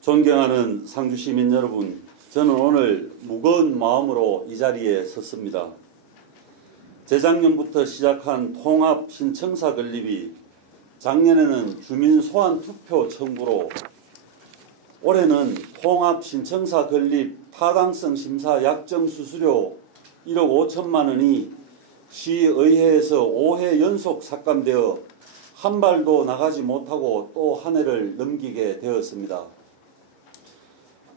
존경하는 상주시민 여러분, 저는 오늘 무거운 마음으로 이 자리에 섰습니다. 재작년부터 시작한 통합 신청사 건립이 작년에는 주민 소환 투표 청구로, 올해는 통합 신청사 건립 타당성 심사 약정 수수료 1억 5천만 원이 시의회에서 5회 연속 삭감되어 한 발도 나가지 못하고 또 한 해를 넘기게 되었습니다.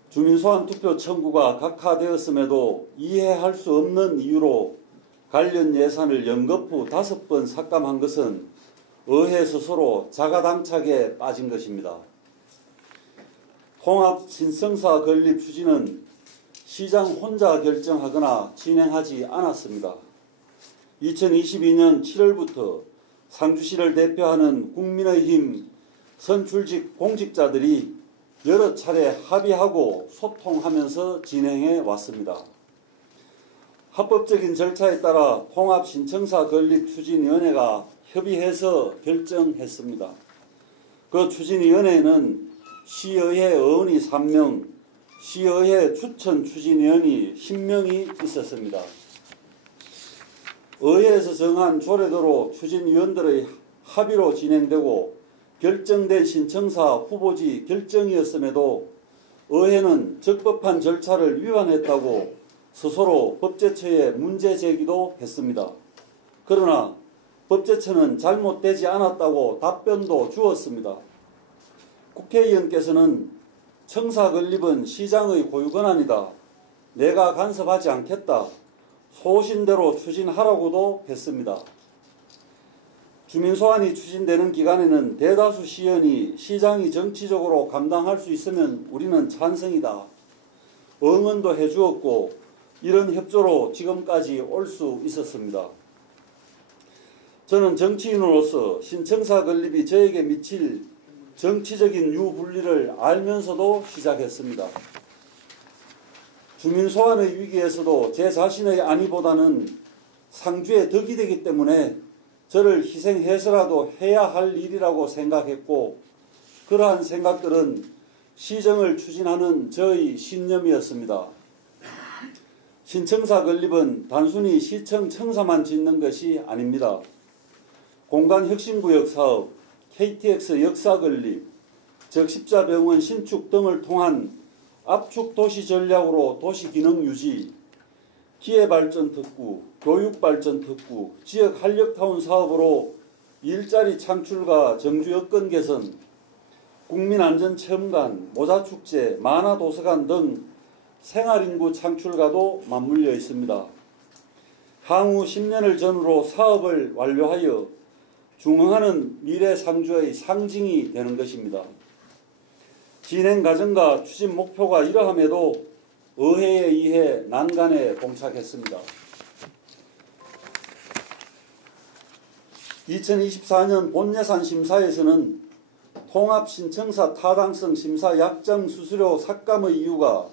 주민소환 투표 청구가 각하되었음에도 이해할 수 없는 이유로 관련 예산을 연거푸 5번 삭감한 것은 의회 스스로 자가당착에 빠진 것입니다. 통합 신청사 건립 추진은 시장 혼자 결정하거나 진행하지 않았습니다. 2022년 7월부터 상주시를 대표하는 국민의힘 선출직 공직자들이 여러 차례 합의하고 소통하면서 진행해 왔습니다. 합법적인 절차에 따라 통합신청사 건립 추진위원회가 협의해서 결정했습니다. 그 추진위원회에는 시의회 의원이 3명, 시의회 추천 추진위원이 10명이 있었습니다. 의회에서 정한 조례대로 추진위원들의 합의로 진행되고 결정된 신청사 후보지 결정이었음에도 의회는 적법한 절차를 위반했다고 스스로 법제처에 문제 제기도 했습니다. 그러나 법제처는 잘못되지 않았다고 답변도 주었습니다. 국회의원께서는 청사 건립은 시장의 고유권한이다. 내가 간섭하지 않겠다. 소신대로 추진하라고도 했습니다. 주민소환이 추진되는 기간에는 대다수 시의원이 시장이 정치적으로 감당할 수 있으면 우리는 찬성이다. 응원도 해주었고 이런 협조로 지금까지 올 수 있었습니다. 저는 정치인으로서 신청사 건립이 저에게 미칠 정치적인 유불리를 알면서도 시작했습니다. 주민소환의 위기에서도 제 자신의 안위보다는 상주에 덕이 되기 때문에 저를 희생해서라도 해야 할 일이라고 생각했고, 그러한 생각들은 시정을 추진하는 저의 신념이었습니다. 신청사 건립은 단순히 시청 청사만 짓는 것이 아닙니다. 공간혁신구역 사업, KTX 역사 건립, 적십자병원 신축 등을 통한 압축도시 전략으로 도시기능 유지, 기회발전 특구, 교육발전 특구, 지역 한력타운 사업으로 일자리 창출과 정주 여건 개선, 국민안전체험관, 모자축제, 만화도서관 등 생활인구 창출과도 맞물려 있습니다. 향후 10년을 전후로 사업을 완료하여 중흥하는 미래 상주의 상징이 되는 것입니다. 진행 과정과 추진 목표가 이러함에도 의회에 의해 난간에 봉착했습니다. 2024년 본예산 심사에서는 통합신청사 타당성 심사 약정 수수료 삭감의 이유가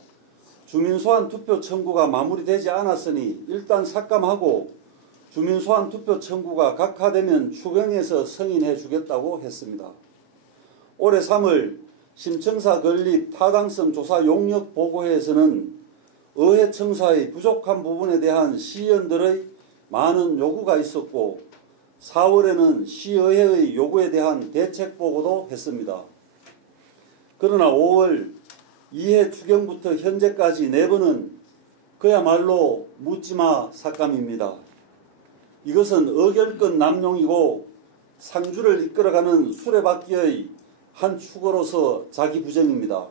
주민소환 투표 청구가 마무리되지 않았으니 일단 삭감하고 주민소환 투표 청구가 각하되면 추경에서 승인해 주겠다고 했습니다. 올해 3월 신청사 건립 타당성 조사 용역 보고회에서는 의회 청사의 부족한 부분에 대한 시의원들의 많은 요구가 있었고 4월에는 시의회의 요구에 대한 대책 보고도 했습니다. 그러나 5월 2회 추경부터 현재까지 4번은 그야말로 묻지마 삭감입니다. 이것은 의결권 남용이고 상주를 이끌어가는 수레바퀴의 한 축으로서 자기 부정입니다.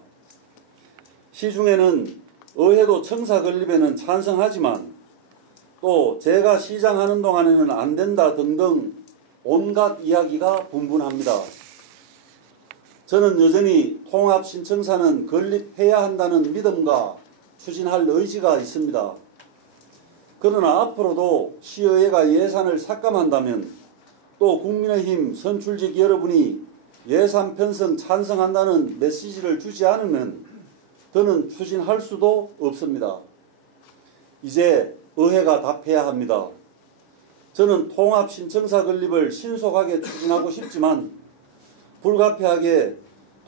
시중에는 의회도 청사 건립에는 찬성하지만 또 제가 시장하는 동안에는 안 된다 등등 온갖 이야기가 분분합니다. 저는 여전히 통합 신청사는 건립해야 한다는 믿음과 추진할 의지가 있습니다. 그러나 앞으로도 시의회가 예산을 삭감한다면 또 국민의힘 선출직 여러분이 예산 편성 찬성한다는 메시지를 주지 않으면 더는 추진할 수도 없습니다. 이제 의회가 답해야 합니다. 저는 통합 신청사 건립을 신속하게 추진하고 싶지만 불가피하게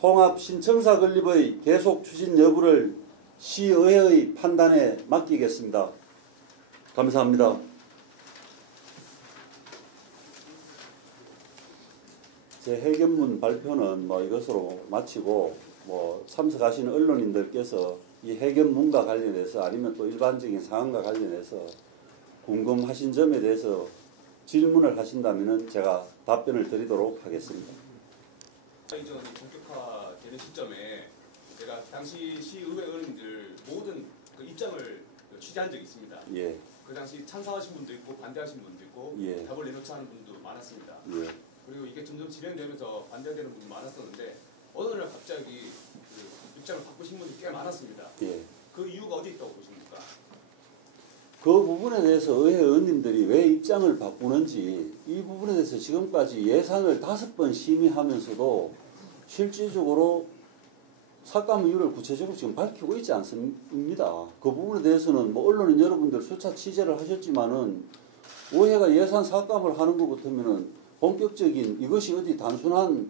통합 신청사 건립의 계속 추진 여부를 시의회의 판단에 맡기겠습니다. 감사합니다. 제 회견문 발표는 이것으로 마치고 참석하시는 언론인들께서 이 회견문과 관련해서 아니면 또 일반적인 상황과 관련해서 궁금하신 점에 대해서 질문을 하신다면 제가 답변을 드리도록 하겠습니다. 이전이 본격화되는 시점에 제가 당시 시의회 의원님들 모든 그 입장을 취재한 적이 있습니다. 예. 그 당시 찬성하신 분도 있고 반대하신 분도 있고 예. 답을 내놓자 하는 분도 많았습니다. 예. 그리고 이게 점점 진행되면서 반대되는 분도 많았었는데 어느 날 갑자기 그 입장을 바꾸신 분들이 꽤 많았습니다. 예. 그 이유가 어디 있다고 보십니까? 그 부분에 대해서 의회 의원님들이 왜 입장을 바꾸는지 이 부분에 대해서 지금까지 예산을 5번 심의하면서도 실질적으로 삭감 이유를 구체적으로 지금 밝히고 있지 않습니다. 그 부분에 대해서는 언론인 여러분들 수차 취재를 하셨지만은 의회가 예산 삭감을 하는 것 같으면은 본격적인 이것이 어디 단순한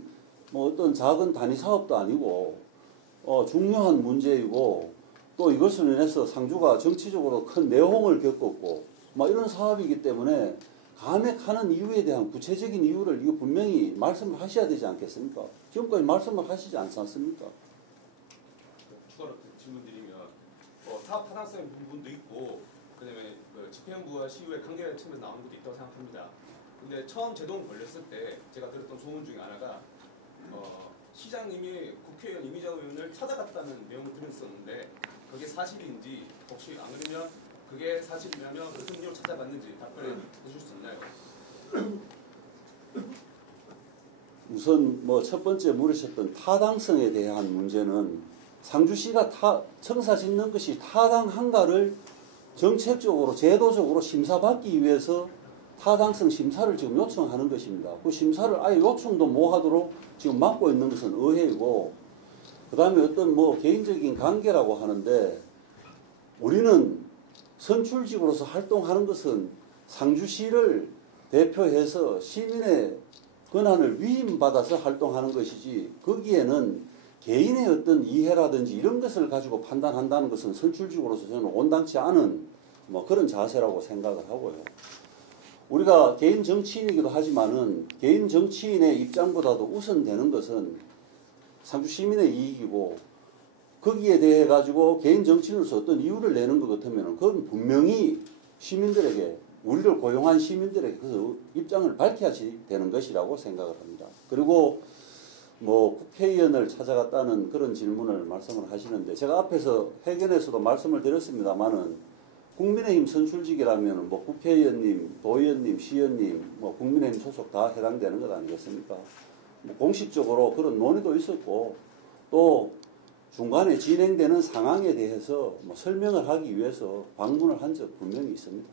어떤 작은 단위 사업도 아니고 중요한 문제이고 또 이것으로 인해서 상주가 정치적으로 큰 내홍을 겪었고 이런 사업이기 때문에 감액하는 이유에 대한 구체적인 이유를 이거 분명히 말씀을 하셔야 되지 않겠습니까? 지금까지 말씀을 하시지 않지 않습니까? 추가로 질문드리면 사업 타당성 부분도 있고 그다음에 집행부와 시의회 관계를 측면에서 나오는 것도 있다고 생각합니다. 근데 처음 제동 걸렸을 때 제가 들었던 소문 중에 하나가 시장님이 국회의원 이미정 의원을 찾아갔다는 내용을 들었었는데 그게 사실인지 혹시 안 그러면 그게 사실이라면 무슨 이유로 찾아갔는지 답변해 주실 수 있나요? 우선 첫 번째 물으셨던 타당성에 대한 문제는 상주시가 청사 짓는 것이 타당한가를 정책적으로 제도적으로 심사받기 위해서 타당성 심사를 지금 요청하는 것입니다. 그 심사를 아예 요청도 못 하도록 지금 막고 있는 것은 의회이고 그 다음에 어떤 개인적인 관계라고 하는데 우리는 선출직으로서 활동하는 것은 상주시를 대표해서 시민의 권한을 위임받아서 활동하는 것이지 거기에는 개인의 어떤 이해라든지 이런 것을 가지고 판단한다는 것은 선출직으로서 저는 온당치 않은 그런 자세라고 생각을 하고요. 우리가 개인 정치인이기도 하지만은 개인 정치인의 입장보다도 우선되는 것은 상주 시민의 이익이고 거기에 대해 가지고 개인 정치인으로서 어떤 이유를 내는 것 같으면 그건 분명히 시민들에게 우리를 고용한 시민들에게 그 입장을 밝혀야 되는 것이라고 생각을 합니다. 그리고 국회의원을 찾아갔다는 그런 질문을 말씀을 하시는데 제가 앞에서 회견에서도 말씀을 드렸습니다만은 국민의힘 선출직이라면 국회의원님, 도의원님, 시의원님, 국민의힘 소속 다 해당되는 것 아니겠습니까? 공식적으로 그런 논의도 있었고 또 중간에 진행되는 상황에 대해서 설명을 하기 위해서 방문을 한 적 분명히 있습니다.